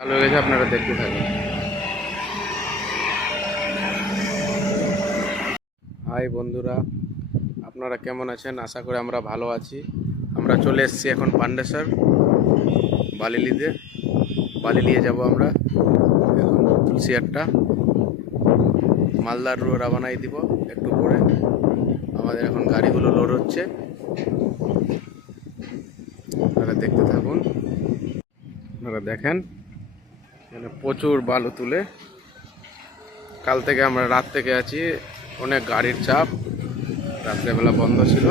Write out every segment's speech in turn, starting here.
ভালো হয়ে গেছে, আপনারা দেখতে থাকুন। হাই বন্ধুরা, আপনারা কেমন আছেন? আশা করি আমরা ভালো আছি। আমরা চলে এসেছি এখন পান্ডেশ্বর বালি নিতে। বালি নিয়ে যাব আমরা এখন তুলসিয়ারটা মালদার রাবানাই দিব একটু পরে। আমাদের এখন গাড়িগুলো লোড হচ্ছে, আপনারা দেখতে থাকুন। আপনারা দেখেন এখানে প্রচুর বালু তুলে। কাল থেকে আমরা রাত থেকে আছি, অনেক গাড়ির চাপ, রাত্রেবেলা বন্ধ ছিল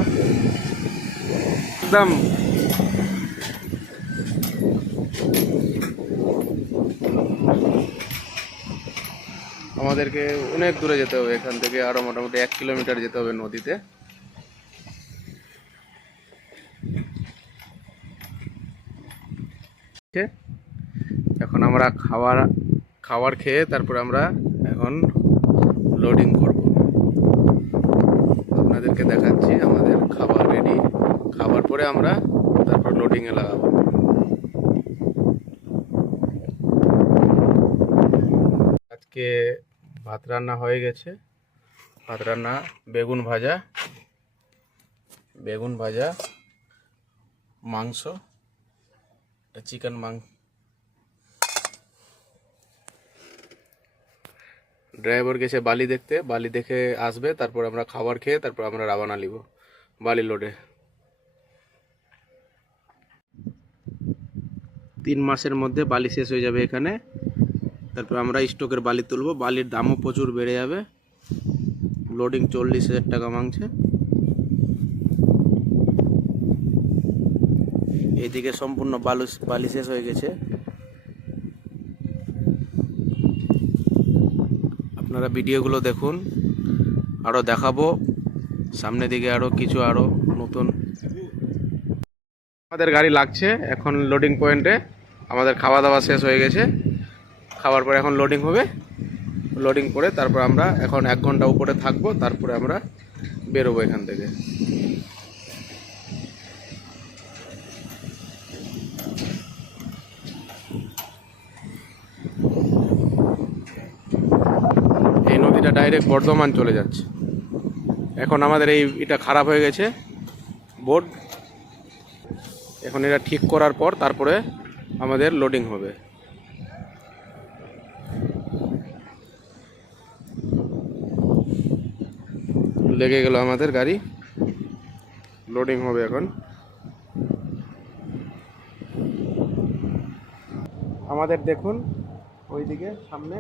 একদম। আমাদেরকে অনেক দূরে যেতে হবে, এখান থেকে আরো মোটামুটি 1 কিলোমিটার যেতে হবে নদীতে। এখন আমরা খাবার খেয়ে তারপর আমরা এখন লোডিং করব। আপনাদেরকে দেখাচ্ছি আমাদের খাবার রেডি। খাবার পরে আমরা তারপর লোডিংয়ে লাগাবো। আজকে ভাত রান্না হয়ে গেছে। ভাত রান্না, বেগুন ভাজা, মাংস, চিকেন মাংস। ড্রাইভার গেছে বালি দেখতে, বালি দেখে আসবে, তারপর আমরা খাবার খেয়ে তারপর আমরা রাবানা নিব বালি লোডে। 3 মাসের মধ্যে বালি শেষ হয়ে যাবে এখানে। তারপর আমরা স্টকের বালি তুলব। বালির দামও প্রচুর বেড়ে যাবে। লোডিং 40,000 টাকা মাংছে। এইদিকে সম্পূর্ণ বালি শেষ হয়ে গেছে। আপনারা ভিডিওগুলো দেখুন, আরও দেখাবো সামনের দিকে আরও কিছু আরও নতুন। আমাদের গাড়ি লাগছে এখন লোডিং পয়েন্টে। আমাদের খাওয়া দাওয়া শেষ হয়ে গেছে, খাওয়ার পরে এখন লোডিং হবে। লোডিং করে তারপর আমরা এখন 1 ঘন্টা উপরে থাকবো, তারপরে আমরা বেরোবো এখান থেকে। এই নদীটা ডাইরেক্ট বর্ধমান চলে যাচ্ছে। এখন আমাদের এটা খারাপ হয়ে গেছে বোর্ড, এখন এটা ঠিক করার পর তারপরে আমাদের লোডিং হবে। লেগে গেল আমাদের গাড়ি, লোডিং হবে এখন। আমাদের দেখুন ওইদিকে সামনে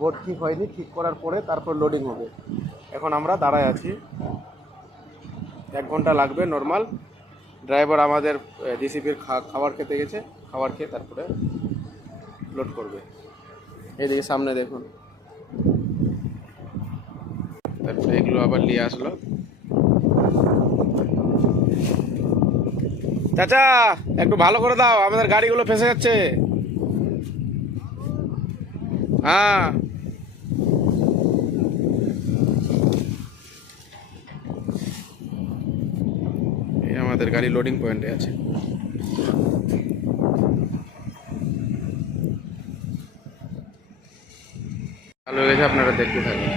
বোর্ড ঠিক হয়নি, ঠিক করার পরে তারপর লোডিং হবে। এখন আমরা দাঁড়ায় আছি, 1 ঘন্টা লাগবে নর্মাল। ড্রাইভার আমাদের জিসিপির খাবার খেতে গেছে, খাবার খেয়ে তারপরে লোড করবে। এইদিকে সামনে দেখুন, তারপরে এগুলো আবার নিয়ে আসলো। চাচা একটু ভালো করে দাও, আমাদের গাড়িগুলো ফেসে যাচ্ছে। হ্যাঁ, এই আমাদের গাড়ি লোডিং পয়েন্টে আছে। ভালো হয়ে গেছে, আপনারা দেখতে থাকুন।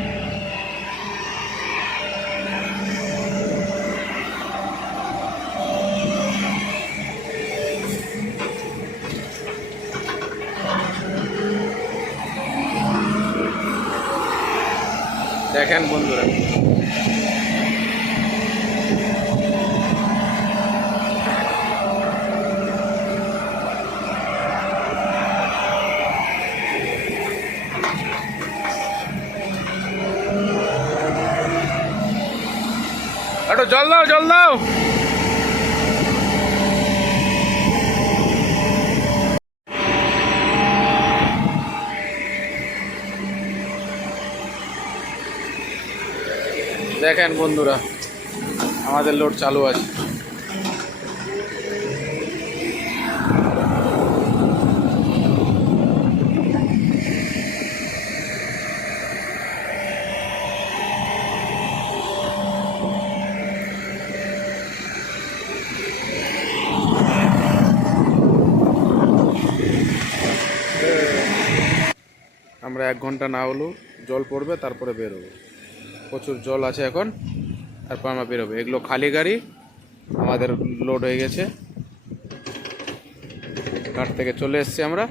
দেখেন বন্ধুরা, একটু জল দাও, জল দাও। দেখেন বন্ধুরা, আমাদের লোড চালু আছে। আমরা 1 ঘন্টা না হলেও জল পড়বে, তারপরে বেরোবো। প্রচুর জল আছে এখন, তারপর আমরা বেরোবো। এগুলো খালি গাড়ি, আমাদের লোড হয়ে গেছে, ঘাট থেকে চলে এসেছি আমরা।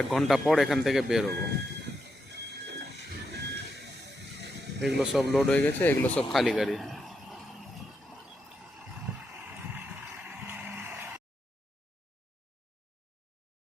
1 ঘন্টা পর এখান থেকে বেরোবো। এগুলো সব লোড হয়ে গেছে, এগুলো সব খালি গাড়ি।